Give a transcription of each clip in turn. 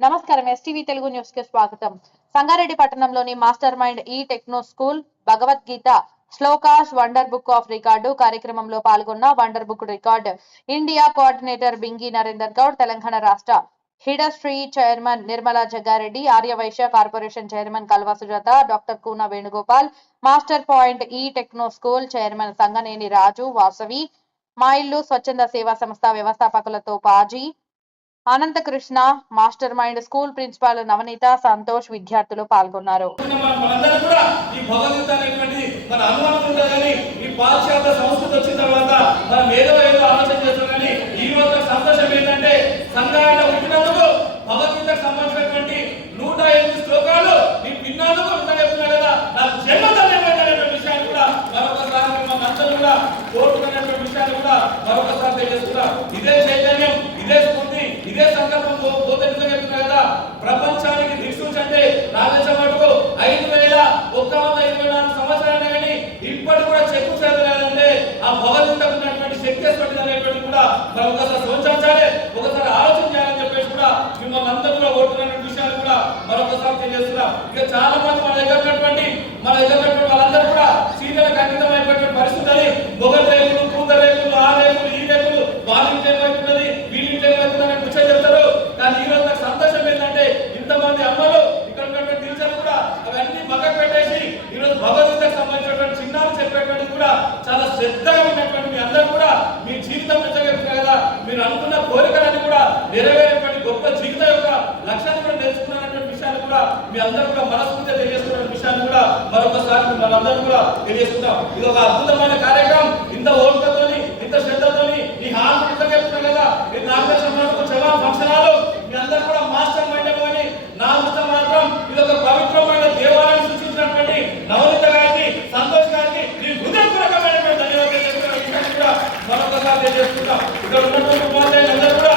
నమస్కారం STV Telugu news కి స్వాగతం. సంగారెడ్డి పట్టణంలోని master mind E techno school Bhagavad Gita shlokas wonder book of record కార్యక్రమంలో పాల్గొన్న wonder book record India coordinator Bingi Narender Goud, Telangana రాష్ట్ర industry chairman Nirmala Jaggareddy, Aryavysya corporation chairman Kalva Sujatha, doctor Koona Venugopal, master point E techno school chairman Sanganeni Raju, Vasavi, Maa Illu స్వచ్ఛంద సేవా సంస్థ వ్యవస్థాపకులతో పాజీ, Anantakrishna, master mind school principal Navaneetha, Santosh విద్యార్థులు పాల్గొన్నారు. ఇదే చైతన్యం, ఇదే స్ఫూర్తి, ఇదే సంకల్పం కదా ప్రపంచానికి దిక్సూచంటే నాగేశ మటుకు 5124 సంవత్సరాలు కానీ ఇప్పటి కూడా చెక్కు చేతలేదంటే ఆ భగవంతుడికి ఉన్నటువంటి శక్తి అనేటువంటి కూడా మనం ఒకసారి సోచించాలి, ఒకసారి ఆలోచన చేయాలని చెప్పేసి కూడా మిమ్మల్ని అందరూ కూడా ఓటున్నటువంటి విషయాలు కూడా మరొకసారి తెలియజేస్తున్నాం. ఇక చాలా మంది మన దగ్గర ఉన్నటువంటి వాళ్ళందరూ కూడా సీనియర్లకు అంకితం అయిపోయినటువంటి పరిస్థితి అని మొగల్ రేకులు, కూదర్ రేకులు, ఆ రేకులు, ఈ రేకులు, వాళ్ళకి ఏమవుతున్నది, వీళ్ళకి ఏమవుతుందని ముచ్చట చెప్తారు. కానీ ఈ రోజు నాకు సంతోషం ఏంటంటే ఇంతమంది అమ్మలు ఇక్కడ ఉన్నటువంటి టీచర్లు కూడా అవన్నీ పక్కకు పెట్టేసి ఈ రోజు భగవద్గీతకు సంబంధించినటువంటి చిన్నాలు చెప్పేటువంటి కూడా చాలా శ్రద్ధగా ఉన్నటువంటి మీ అందరూ కూడా మీ జీవితం కదా మీరు అనుకున్న కోరికలన్నీ కూడా నెరవేరేటువంటి గొప్ప జీవితం యొక్క లక్ష్యాన్ని కూడా నేర్చుకున్నటువంటి విషయాన్ని కూడా మీ అందరూ కూడా మనస్ఫూర్తిగా తెలియజేస్తున్న విషయాన్ని కూడా మరొకసారి మనందరూ కూడా తెలియజేస్తున్నాం. ఇది ఒక అద్భుతమైన కార్యక్రమం. ఇంత ఓపికతోని, ఇంత శ్రద్ధతోని ఈ హాల్ చెప్తున్నా కదా ఇది నాగేశ్వర జవాబు ఫంక్షనాలు మీ అందరూ కూడా మాస్టర్ మైండ్ అని నా దృష్టి మాత్రం ఇది ఒక పవిత్రమైన దేవాలయం సృష్టించినటువంటి నవనీత గారికి, సంతోష్ గారికి మీ హృదయపూర్వకమైనటువంటి ధన్యవాదాలు చెప్తున్న విషయాన్ని కూడా మరొకసారి తెలియజేస్తున్నాం. ఇక్కడ ఉన్నటువంటి ఉపాధ్యాయులు అందరూ కూడా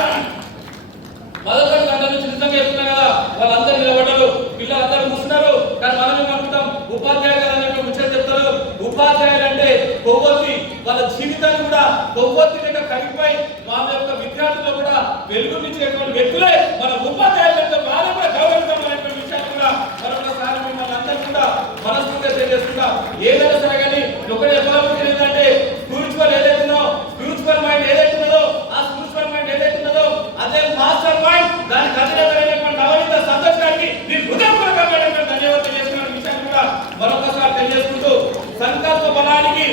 మొదటి గంట నుంచి నిజంగా చెప్తున్నా కదా వాళ్ళందరూ నిలబడ్డారు, పిల్లలందరూ కూర్చున్నారు. కానీ మనం ఏమనుకుంటాం ఉపాధ్యాయులు అనేటువంటి ముచ్చట చెప్తారు. ఉపాధ్యాయులు అంటే కొవ్వొత్తి, వాళ్ళ జీవితాన్ని కూడా కొవ్వొత్తి కలిగిపోయి వాళ్ళ యొక్క విద్యార్థులు కూడా వెలుగునిచ్చేటువంటి వ్యక్తులే మన ఉపాధ్యాయులతో వాళ్ళు కూడా గౌరవించాలనేటువంటి విషయాన్ని కూడా మరొకసారి మిమ్మల్ని అందరూ కూడా మనస్ఫూర్తిగా తెలియజేస్తున్నాం. ఏదైనా సరే కానీ ఒకటి చెప్పాల్సింది ఏంటంటే స్పిరిచువల్ మైండ్ ఏదైతున్నదో ఆ స్పిరిచువల్ మైండ్ ఏదైతున్నదో అదే మాస్టర్ మైండ్ దానికి అధినేతమైనటువంటి నవనీత సంతోష్ గారికి మీ హృదయపూర్వకమైనటువంటి ధన్యవాదాలు తెలియజేస్తున్న విషయాన్ని కూడా మరొకసారి తెలియజేసుకుంటూ సంకల్ప బలానికి